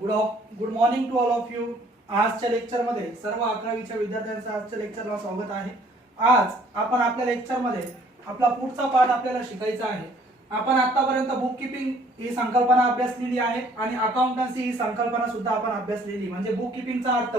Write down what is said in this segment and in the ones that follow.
Good morning to all of you. आजच्या लेक्चरमध्ये सर्व 11वीच्या विद्यार्थ्यांचं आजच्या लेक्चरला स्वागत आहे. आज आपण आपल्या लेक्चरमध्ये आपला पुढचा पाठ आपल्याला शिकायचा आहे. आपण आतापर्यंत बुक कीपिंग ही संकल्पना अभ्यासलेली आहे आणि अकाउंटन्सी ही संकल्पना सुद्धा आपण अभ्यासलेली. म्हणजे बुक कीपिंगचा अर्थ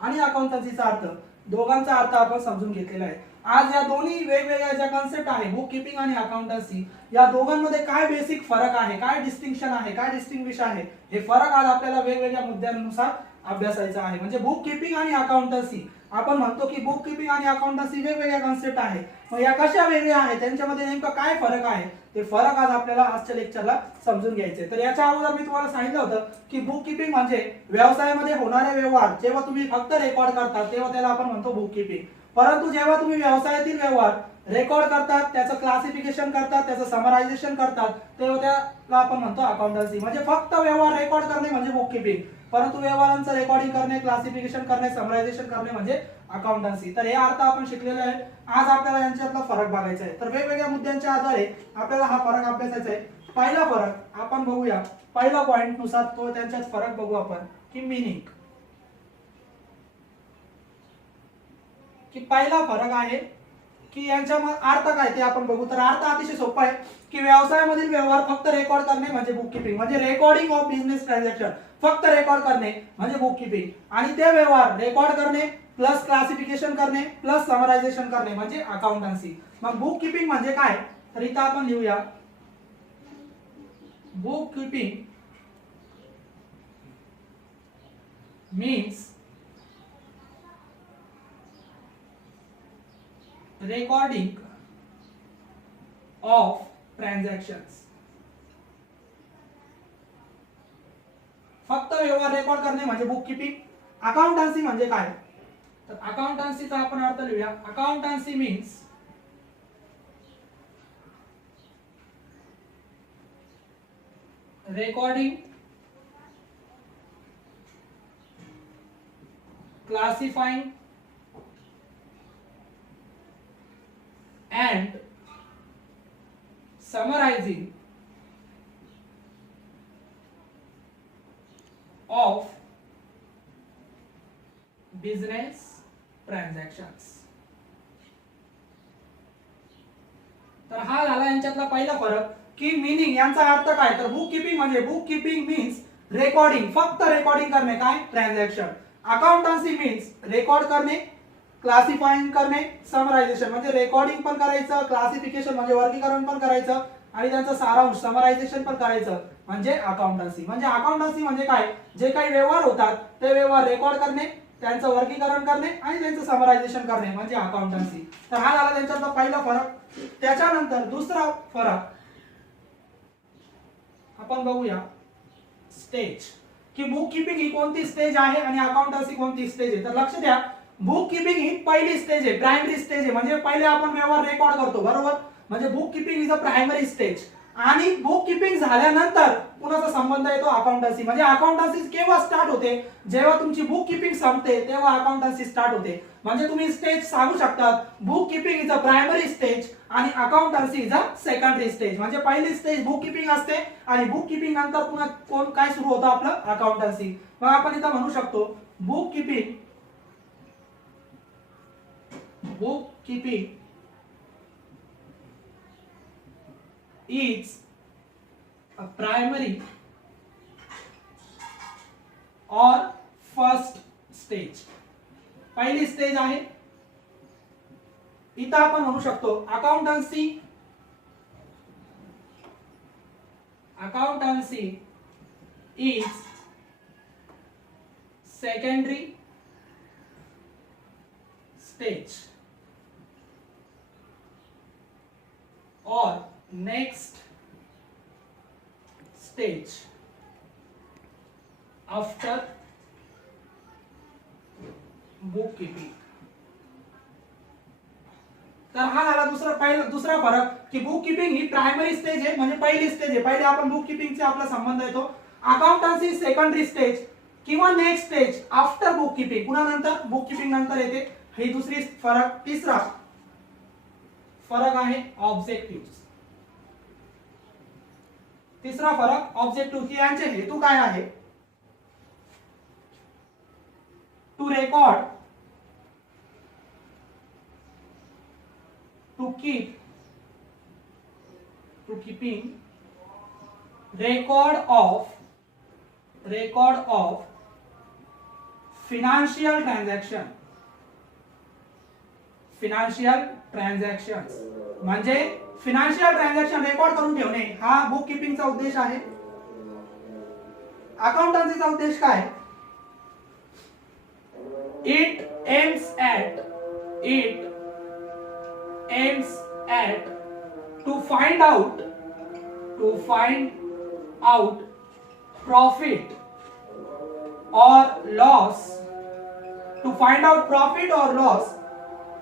आणि अकाउंटन्सीचा अर्थ दोघांचा अर्थ आपण समजून घेतलेला आहे. आज या दोन्ही वेगवेगळ्या ज्या कन्सेप्ट आहे बुक कीपिंग आणि अकाउंटन्सी या दोघांमध्ये काय बेसिक फरक आहे, काय डिस्टिंक्शन आहे, काय डिस्टिंग्विश आहे, हे फरक आज आपल्याला वेगवेगळ्या मुद्द्यांनुसार अभ्यासायचा आहे. म्हणजे बुक कीपिंग आणि अकाउंटन्सी आपण म्हणतो की बुक कीपिंग आणि अकाउंटन्सी वेगवेगळ्या कन्सेप्ट आहे. मग या कशा वेगळ्या आहेत, त्यांच्यामध्ये नेमका काय फरक आहे, ते फरक आज आपल्याला आजच्या लेक्चरला समजून घ्यायचे. तर याच्या अगोदर मी तुम्हाला सांगितलं होतं की बुक कीपिंग म्हणजे व्यवसायामध्ये होणारे व्यवहार जेव्हा तुम्ही फक्त रेकॉर्ड करता तेव्हा त्याला आपण म्हणतो बुक कीपिंग. परंतु जेव्हा तुम्ही व्यवसायातील व्यवहार रेकॉर्ड करतात, त्याचं क्लासिफिकेशन करतात, त्याचं समरायझेशन करतात, तेव्हा त्याला आपण म्हणतो अकाउंटन्सी. म्हणजे फक्त व्यवहार रेकॉर्ड करणे म्हणजे बुक कीपिंग, परंतु व्यवहारांचं रेकॉर्डिंग करणे, क्लासिफिकेशन करणे, समरायझेशन करणे म्हणजे अकाउंटन्सी. तर हे अर्थ आपण शिकलेले आहे. आज आपल्याला यांच्यातला फरक बघायचा आहे. तर वेगवेगळ्या मुद्द्यांच्या आधारे आपल्याला हा फरक अभ्यासायचा आहे. पहिला फरक आपण बघूया. पहिला पॉइंट नुसार तो त्यांच्यात फरक बघू आपण की मीनिंग, की पहिला फरक आहे की यांच्या अर्थ काय ते आपण बघू. तर अर्थ अतिशय सोपा आहे की व्यवसायामधील व्यवहार फक्त रेकॉर्ड करणे म्हणजे बुक कीपिंग. म्हणजे रेकॉर्डिंग ऑफ बिझनेस ट्रान्झॅक्शन फक्त रेकॉर्ड करणे म्हणजे बुक कीपिंग, आणि ते व्यवहार रेकॉर्ड करणे प्लस क्लासिफिकेशन करणे प्लस समरायझेशन करणे म्हणजे अकाउंटन्सी. मग बुक कीपिंग म्हणजे काय, तर इथं आपण लिहूया book keeping means recording of transactions. फक्त व्यवहार रेकॉर्ड करणे म्हणजे बुक कीपिंग. अकाउंटन्सी म्हणजे काय, तर अकाउंटन्सीचा आपण अर्थ लिहूया. Accountancy means recording, classifying and summarizing of business transactions. तर हा झाला यांच्यातला पहिला फरक की मीनिंग. यांचा अर्थ काय, तर बुक कीपिंग म्हणजे बुक कीपिंग मीन्स रेकॉर्डिंग, फक्त रेकॉर्डिंग करणे काय ट्रान्झॅक्शन. अकाउंटन्सी मीन्स रेकॉर्ड करणे, क्लासिफाइंग करणे, समरायझेशन म्हणजे रेकॉर्डिंग पण करायचं, क्लासिफिकेशन म्हणजे वर्गीकरण पण करायचं, आणि त्यांचं सारांश समरायझेशन पण करायचं म्हणजे अकाउंटन्सी. म्हणजे अकाउंटन्सी म्हणजे काय, जे काही व्यवहार होतात ते व्यवहार रेकॉर्ड करणे, त्यांचं वर्गीकरण करणे आणि त्यांचं समरायझेशन करणे म्हणजे अकाउंटन्सी. तर हा झाला त्यांच्यातला पहिला फरक. त्याच्यानंतर दुसरा फरक आपण बघूया स्टेज, की बुक कीपिंग ही कोणती स्टेज आहे आणि अकाउंटन्सी कोणती स्टेज आहे. तर लक्ष द्या, बुक कीपिंग ही पहिली स्टेज आहे, प्रायमरी स्टेज आहे. म्हणजे पहिले आपण व्यवहार रेकॉर्ड करतो, बरोबर. म्हणजे book keeping is a primary stage. आणि बुक कीपिंग झाल्यानंतर कुणाचा संबंध येतो, अकाउंटन्सी. म्हणजे अकाउंटन्सी केव्हा स्टार्ट होते, जेव्हा तुमची बुक कीपिंग संपते तेव्हा अकाउंटन्सी स्टार्ट होते. म्हणजे तुम्ही स्टेज सांगू शकतात book keeping is a primary stage आणि accountancy is a secondary stage. म्हणजे पहिली स्टेज बुक कीपिंग असते आणि बुक कीपिंग नंतर पुन्हा कोण काय सुरू होतं, आपलं अकाउंटन्सी. मग आपण इथं म्हणू शकतो book keeping is a primary or first stage. पहिली स्टेज आहे. इथं आपण म्हणू शकतो accountancy is secondary stage or next stage after book keeping. तर हा झाला दुसरा फरक की बुक कीपिंग ही प्रायमरी स्टेज आहे, म्हणजे पहिली स्टेज आहे. पहिले आपण बुक कीपिंगचा आपला संबंध येतो. अकाउंटन्सी सेकंडरी स्टेज किंवा next stage after book keeping, पुन्हा नंतर बुक कीपिंग नंतर येते. ही दुसरी फरक. तिसरा फरक आहे ऑब्जेक्टिव्ह. तिसरा फरक ऑब्जेक्टिव्ह की यांचे हेतू काय आहे. record, keeping record of financial transactions म्हणजे फिनान्शियल ट्रान्झॅक्शन रेकॉर्ड करून ठेवणे हा बुक किपिंगचा उद्देश आहे. अकाउंटन्सीचा उद्देश काय? It aims at to find out profit or loss,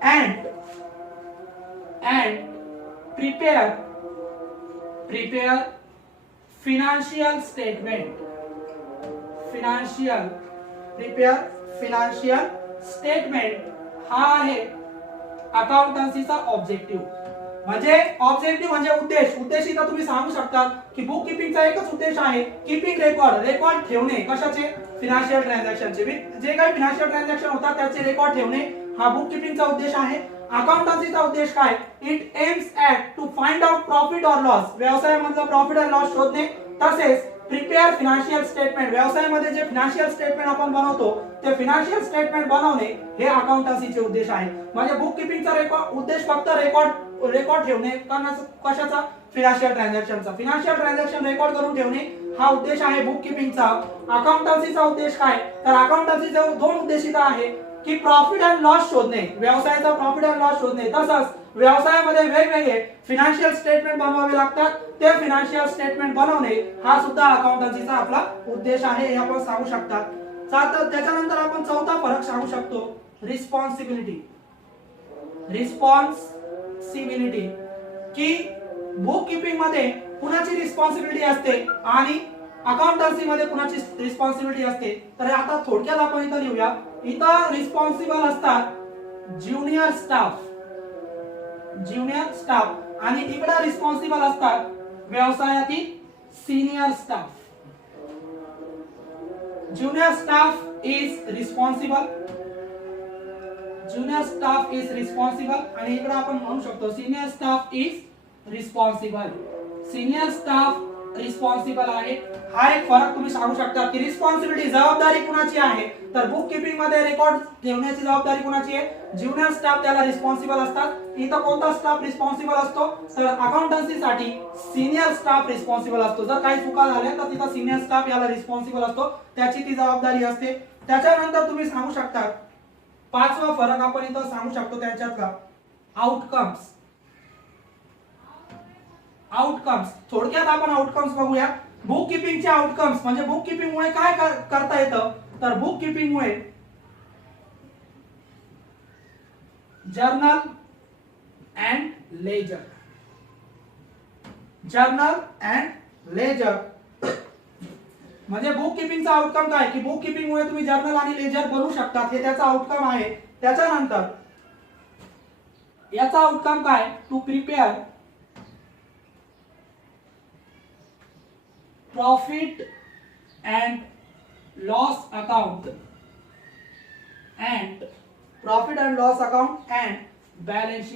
and prepare financial statement. हा आहे अकाउंटन्सीचा ऑब्जेक्टिव्ह. म्हणजे ऑब्जेक्टिव्ह म्हणजे उद्देश इथं तुम्ही सांगू शकता की बुक किपिंगचा एकच उद्देश आहे, कीपिंग रेकॉर्ड ठेवणे. कशाचे? फिनान्शियल ट्रान्झॅक्शनचे. जे काही फिनान्शियल ट्रान्झॅक्शन होतात त्याचे रेकॉर्ड ठेवणे हा बुक किपिंगचा उद्देश आहे. अकाउंटन्सीचा उद्देश काय? It aims at to find out profit or loss, व्यवसायामधला प्रॉफिट अँड लॉस शोधणे. तसेच प्रिपेअर फिनान्शियल स्टेटमेंट, व्यवसायामध्ये जे फिनान्शियल स्टेटमेंट आपण बनवतो ते फिनान्शियल स्टेटमेंट बनवणे हे अकाउंटन्सीचे उद्देश आहे. म्हणजे बुक किपिंगचा उद्देश फक्त रेकॉर्ड ठेवणे कशाचा? फिनान्शियल ट्रान्झॅक्शनचा. फिनान्शियल ट्रान्झॅक्शन रेकॉर्ड करून ठेवणे हा उद्देश आहे बुक किपिंगचा. अकाउंटन्सीचा उद्देश काय? तर अकाउंटन्सीचा दोन उद्देश इथं आहे की प्रॉफिट अँड लॉस शोधणे, व्यवसायाचा प्रॉफिट अँड लॉस शोधणे. तसंच व्यवसायामध्ये वेगवेगळे फिनान्शियल स्टेटमेंट बनवावे लागतात, ते फिनान्शियल स्टेटमेंट बनवणे हा सुद्धा अकाउंटन्सीचा आपला उद्देश आहे हे आपण सांगू शकतात. त्याच्यानंतर आपण चौथा फरक सांगू शकतो, रिस्पॉन्सिबिलिटी. की बुक किपिंग मध्ये कुणाची रिस्पॉन्सिबिलिटी असते आणि अकाउंटन्सी मध्ये कुणाची रिस्पॉन्सिबिलिटी असते. तर आता थोडक्यात आपण इथं लिहूया. इथं रिस्पॉन्सिबल असतात ज्युनियर स्टाफ आणि इकडे रिस्पॉन्सिबल असतात व्यवसायातील senior staff. Junior staff is responsible आणि इकडे आपण म्हणू शकतो सीनियर स्टाफ इज रिस्पॉन्सिबल आहे. हा एक फरक तुम्ही सांगू शकता की रिस्पॉन्सिबिलिटी, जबाबदारी कुणाची आहे? तर बुक किपिंग मध्ये रेकॉर्ड ठेवण्याची जबाबदारी कुणाची आहे? ज्युनियर स्टाफ त्याला रिस्पॉन्सिबल असतात. इथं कोणता स्टाफ रिस्पॉन्सिबल असतो? तर अकाउंटन्सीसाठी सीनियर स्टाफ रिस्पॉन्सिबल असतो. जर काही चुका झाल्या तर तिथं सीनियर स्टाफ याला रिस्पॉन्सिबल असतो, त्याची ती जबाबदारी असते. त्याच्यानंतर तुम्ही सांगू शकता पाचवा फरक आपण इथं सांगू शकतो त्यांच्यातला आउटकम्स. थोडक्यात आपण आउटकम्स बघूया. बुक किपिंगचे आउटकम्स म्हणजे बुक किपिंग मुळे काय करता येतं? तर बुक किपिंग मुळे जर्नल अँड लेजर म्हणजे बुक किपिंगचा आउटकम काय? की बुक किपिंग मुळे तुम्ही जर्नल आणि लेजर बनवू शकता, हे त्याचा आउटकम आहे. त्याच्यानंतर याचा आउटकम काय? To prepare profit and loss account and balance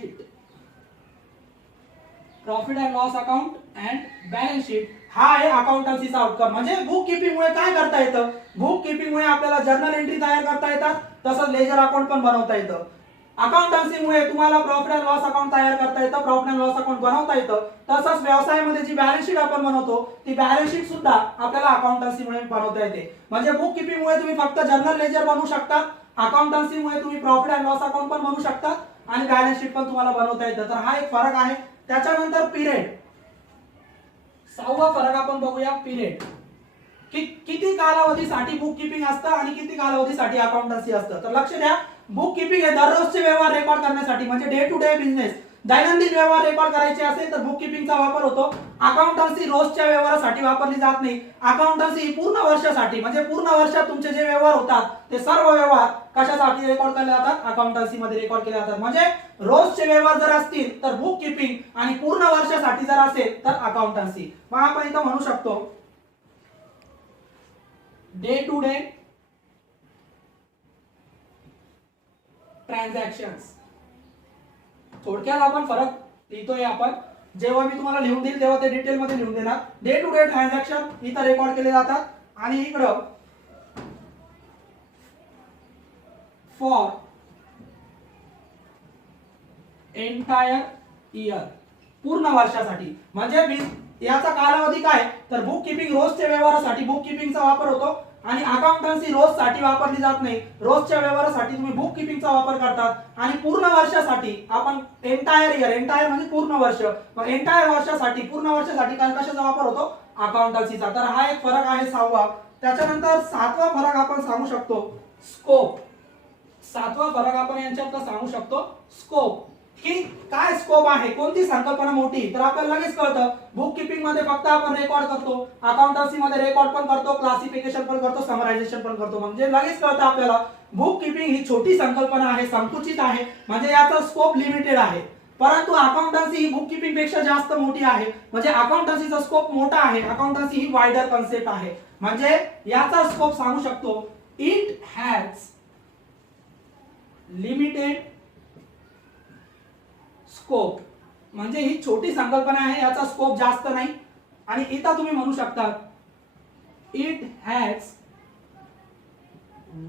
sheet. हा आहे अकाउंटन्सीचा आउटकम. म्हणजे बुक किपिंग मुळे काय करता येतं? बुक किपिंग मुळे आपल्याला जर्नल एंट्री तयार करता येतात, तसंच लेजर अकाउंट पण बनवता येतं. अकाउंटन्सी मुळे तुम्हाला प्रॉफिट अँड लॉस अकाउंट तयार करता येतं, प्रॉफिट अँड लॉस अकाउंट बनवता येतं. तसंच व्यवसायामध्ये जी बॅलन्स शीट आपण बनवतो ती बॅलन्स शीट सुद्धा आपल्याला अकाउंटन्सी मुळे बनवता येते. म्हणजे बुक किपिंग मुळे तुम्ही फक्त जर्नल लेजर बनवू शकता, अकाउंटन्सी मुळे तुम्ही प्रॉफिट अँड लॉस अकाउंट पण बनवू शकता आणि बॅलन्स शीट पण तुम्हाला बनवता येतं. तर हा एक फरक आहे. त्याच्यानंतर पिरियड, सहावा फरक आपण बघूया. पिरियड की किती कालावधीसाठी बुक किपिंग असतं आणि किती कालावधीसाठी अकाउंटन्सी असतं. तर लक्ष द्या, बुक किपिंग हे दररोजचे व्यवहार रेकॉर्ड करण्यासाठी म्हणजे डे टू डे बिझनेस, दैनंदिन व्यवहार रेकॉर्ड करायचे असेल तर बुक किपिंगचा वापर होतो. अकाउंटन्सी रोजच्या व्यवहारासाठी वापरली जात नाही. अकाउंटन्सी पूर्ण वर्षासाठी म्हणजे पूर्ण वर्षात तुमचे जे व्यवहार होतात ते सर्व व्यवहार कशासाठी रेकॉर्ड केले जातात? अकाउंटन्सी मध्ये रेकॉर्ड केले जातात. म्हणजे रोजचे व्यवहार जर असतील तर बुक किपिंग आणि पूर्ण वर्षासाठी जर असेल तर अकाउंटन्सी. मग आपण इथं म्हणू शकतो डे टू डे ट्रान्झॅक्शन्स. थोडक्यात आपण फरक लिहितोय आपण. जेव्हा मी तुम्हाला लिहून देईल तेव्हा ते डिटेल मध्ये लिहून देणार. डे टू डे ट्रान्झॅक्शन इथं रेकॉर्ड केले जातात आणि इकडं फॉर एंटायर इयर, पूर्ण वर्षासाठी. म्हणजे याचा कालावधी काय, तर बुक किपिंग रोजच्या व्यवहारासाठी बुक किपिंगचा वापर होतो आणि अकाउंटन्सी रोज साठी वापरली जात नाही. रोजच्या व्यवहारासाठी तुम्ही बुक किपिंगचा वापर करतात आणि पूर्ण वर्षासाठी आपण एंटायर इयर, एंटायर म्हणजे पूर्ण वर्ष, मग एंटायर वर्षासाठी पूर्ण वर्षासाठी काय कशाचा वापर होतो, अकाउंटन्सीचा. तर हा एक फरक आहे 6वा. त्याच्यानंतर 7वा फरक आपण सांगू शकतो स्कोप. 7वा फरक आपण यांच्यातला सांगू शकतो स्कोप, की काय स्कोप आहे, कोणती संकल्पना मोठी. तर आपल्याला लगेच कळतं बुक किपिंग मध्ये फक्त आपण रेकॉर्ड करतो, अकाउंटन्सी मध्ये रेकॉर्ड पण करतो, क्लासिफिकेशन पण करतो, समरायझेशन पण करतो. म्हणजे लगेच कळतं आपल्याला बुक किपिंग ही छोटी संकल्पना आहे, संकुचित आहे, म्हणजे याचा स्कोप लिमिटेड आहे. परंतु अकाउंटन्सी ही बुक किपिंग पेक्षा जास्त मोठी आहे, म्हणजे अकाउंटन्सीचा स्कोप मोठा आहे. अकाउंटन्सी ही वाइडर कन्सेप्ट आहे, म्हणजे याचा स्कोप सांगू शकतो इट हॅज लिमिटेड स्कोप. म्हणजे ही छोटी संकल्पना आहे, याचा स्कोप जास्त नाही. आणि इथं तुम्ही म्हणू शकता it has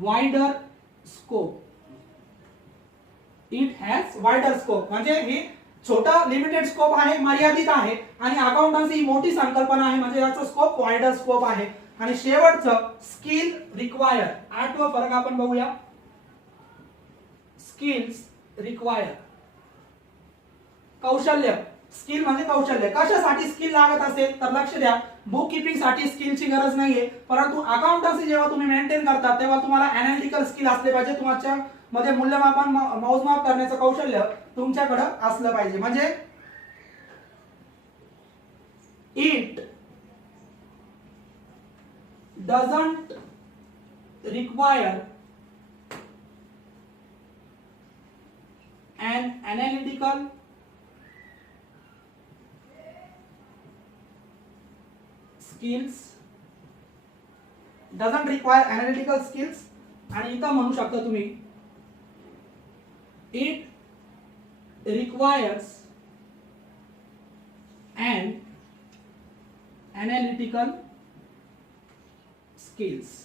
wider scope. It has wider scope म्हणजे ही छोटा लिमिटेड स्कोप आहे, मर्यादित आहे. आणि अकाउंटन्सी ही मोठी संकल्पना आहे, म्हणजे याचा स्कोप वाइडर स्कोप आहे. आणि शेवटचं स्किल रिक्वायर, 8वा फरक आपण बघूया. स्किल्स रिक्वायर, कौशल्य. स्किल म्हणजे कौशल्य. कशासाठी स्किल लागत असेल तर लक्ष द्या, बुक किपिंग साठी स्किलची गरज नाहीये, परंतु अकाउंटन्सी जेव्हा तुम्ही मेंटेन करता तेव्हा तुम्हाला अनालिटिकल स्किल असले पाहिजे. तुमच्या मध्ये मूल्यमापन मोजमाप करण्याचं कौशल्य तुमच्याकडे असलं पाहिजे. म्हणजे it doesn't require an analytical skills, doesn't require analytical skills. आणि इथं म्हणू शकता तुम्ही it requires an analytical skills.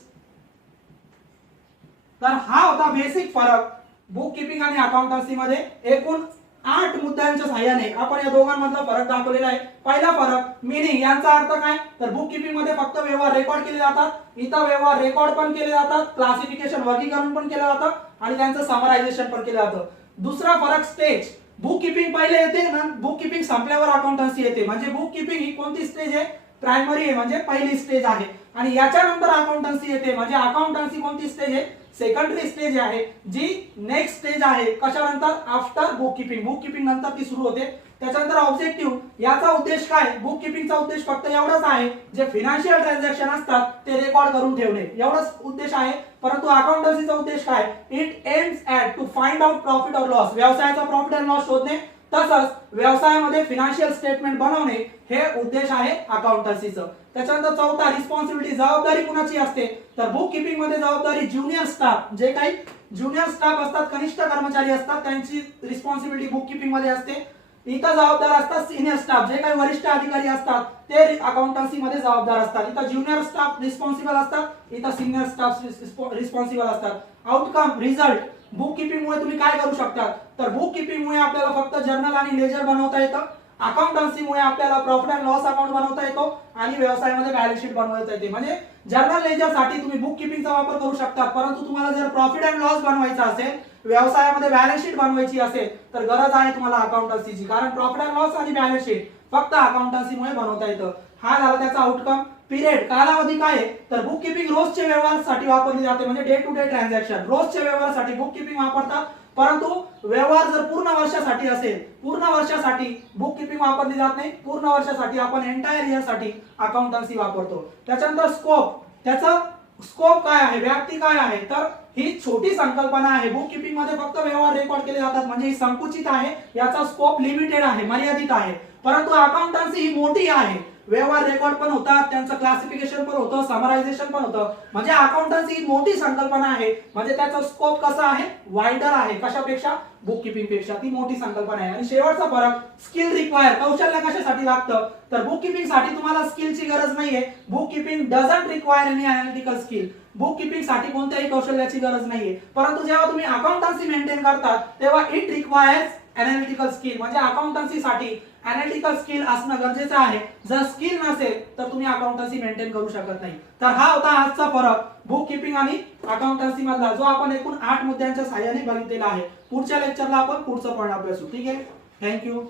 तर हा होता बेसिक फरक बुक किपिंग आणि अकाउंटन्सी मध्ये. एकूण 8 मुद्द्यांच्या सहाय्याने आपण या दोघांमधला फरक दाखवलेला आहे. पहिला फरक मीनिंग, यांचा अर्थ काय, तर बुक किपिंग मध्ये फक्त व्यवहार रेकॉर्ड केले जातात, इथं व्यवहार रेकॉर्ड पण केले जातात, क्लासिफिकेशन वर्गीकरण पण केलं जातं आणि त्यांचं समरायझेशन पण केलं जातं. दुसरा फरक स्टेज, बुक किपिंग पहिले येते ना, बुक किपिंग संपल्यावर अकाउंटन्सी येते. म्हणजे बुक किपिंग ही कोणती स्टेज आहे, प्रायमरी आहे, म्हणजे पहिली स्टेज आहे. आणि याच्यानंतर अकाउंटन्सी येते, म्हणजे अकाउंटन्सी कोणती स्टेज आहे, सेकंडरी स्टेज आहे, जी नेक्स्ट स्टेज आहे कशानंतर, after book keeping. Book keeping नंतर ती सुरू होते. त्याच्यानंतर ऑब्जेक्टिव्ह, याचा उद्देश काय, बुक किपिंगचा उद्देश फक्त एवढाच आहे, जे फिनान्शियल ट्रान्झॅक्शन असतात ते रेकॉर्ड करून ठेवणे, एवढाच उद्देश आहे. परंतु अकाउंटन्सीचा उद्देश काय, it aims at to find out profit और लॉस, व्यवसायाचा प्रॉफिट अँड लॉस शोधणे, तसंच व्यवसायामध्ये फिनान्शियल स्टेटमेंट बनवणे, हे उद्देश आहे अकाउंटन्सीचं. त्याच्यानंतर चौथा रिस्पॉन्सिबिलिटी, जबाबदारी कुणाची असते, तर बुक किपिंग मध्ये जबाबदारी ज्युनियर स्टाफ, जे काही ज्युनियर स्टाफ असतात, कनिष्ठ कर्मचारी असतात, त्यांची रिस्पॉन्सिबिलिटी बुक किपिंग मध्ये असते. इथं जबाबदार असतात सिनियर स्टाफ, जे काही वरिष्ठ अधिकारी असतात ते अकाउंटन्सी मध्ये जबाबदार असतात. इथं ज्युनियर स्टाफ रिस्पॉन्सिबल असतात, इथं सिनियर स्टाफ रिस्पॉन्सिबल असतात. आउटकम, रिझल्ट, बुक किपिंग मुळे तुम्ही काय करू शकता, तर बुक किपिंग मुळे आपल्याला फक्त जर्नल आणि लेजर बनवता येतं. अकाउंटन्सी मुळे आपल्याला प्रॉफिट अँड लॉस अकाउंट बनवता येतो आणि व्यवसायामध्ये बॅलन्स शीट बनवता येते. म्हणजे जर्नल लेजर साठी तुम्ही बुक किपिंगचा वापर करू शकता, परंतु तुम्हाला जर प्रॉफिट अँड लॉस बनवायचा असेल, व्यवसायामध्ये बॅलन्स शीट बनवायची असेल, तर गरज आहे तुम्हाला अकाउंटन्सीची, कारण प्रॉफिट अँड लॉस आणि बॅलन्स शीट फक्त अकाउंटन्सी मुळे बनवता येतं. हा झाला त्याचा आउटकम. पिरियड, कालावधी काय आहे, तर बुक किपिंग रोजच्या व्यवहारासाठी वापरली जाते, म्हणजे डे टू डे ट्रान्झॅक्शन रोजच्या व्यवहारासाठी बुक किपिंग वापरतात. परंतु व्यवहार जर पूर्ण वर्षासाठी असेल, पूर्ण वर्षासाठी बुक किपिंग वापरली जात नाही, पूर्ण वर्षासाठी आपण एंटायर इयर साठी अकाउंटन्सी वापरतो. त्याच्यानंतर स्कोप, त्याचा स्कोप काय आहे, व्याप्ती काय आहे, तर ही छोटी संकल्पना आहे. बुक किपिंग मध्ये फक्त व्यवहार रेकॉर्ड केले जातात, म्हणजे ही संकुचित आहे, याचा स्कोप लिमिटेड आहे, मर्यादित आहे. परंतु अकाउंटन्सी ही मोठी आहे, व्यवहार रेकॉर्ड पण होतात, त्यांचं क्लासिफिकेशन पण होतं, समरायझेशन पण होतं. म्हणजे अकाउंटन्सी ही मोठी संकल्पना आहे. म्हणजे त्याचा स्कोप कसा आहे, वाइडर आहे. कशापेक्षा, बुक किपिंग पेक्षा ती मोठी संकल्पना आहे. आणि शेवटचा फरक, स्किल रिक्वायर, कौशल्य कशासाठी लागतं, तर बुक किपिंग साठी तुम्हाला स्किलची गरज नाहीये. Book keeping doesn't require any analytical skill. Book keeping साठी कोणत्याही कौशल्याची गरज नाहीये. परंतु जेव्हा तुम्ही अकाउंटन्सी मेंटेन करता तेव्हा इट रिक्वायर्स अनालिटिकल स्किल. म्हणजे अकाउंटन्सी साठी अनालिटिकल स्किल असणं गरजेचं आहे. जर स्किल नसेल तर तुम्ही अकाउंटन्सी मेंटेन करू शकत नाही. तर हा होता आजचा फरक बुक किपिंग आणि अकाउंटन्सी मधला, जो आपण एकूण 8 मुद्द्यांच्या सहाय्याने बघितलेला आहे. पुढच्या लेक्चरला आपण पुढचं पॉईंट अभ्यासू. ठीक आहे, थँक्यू.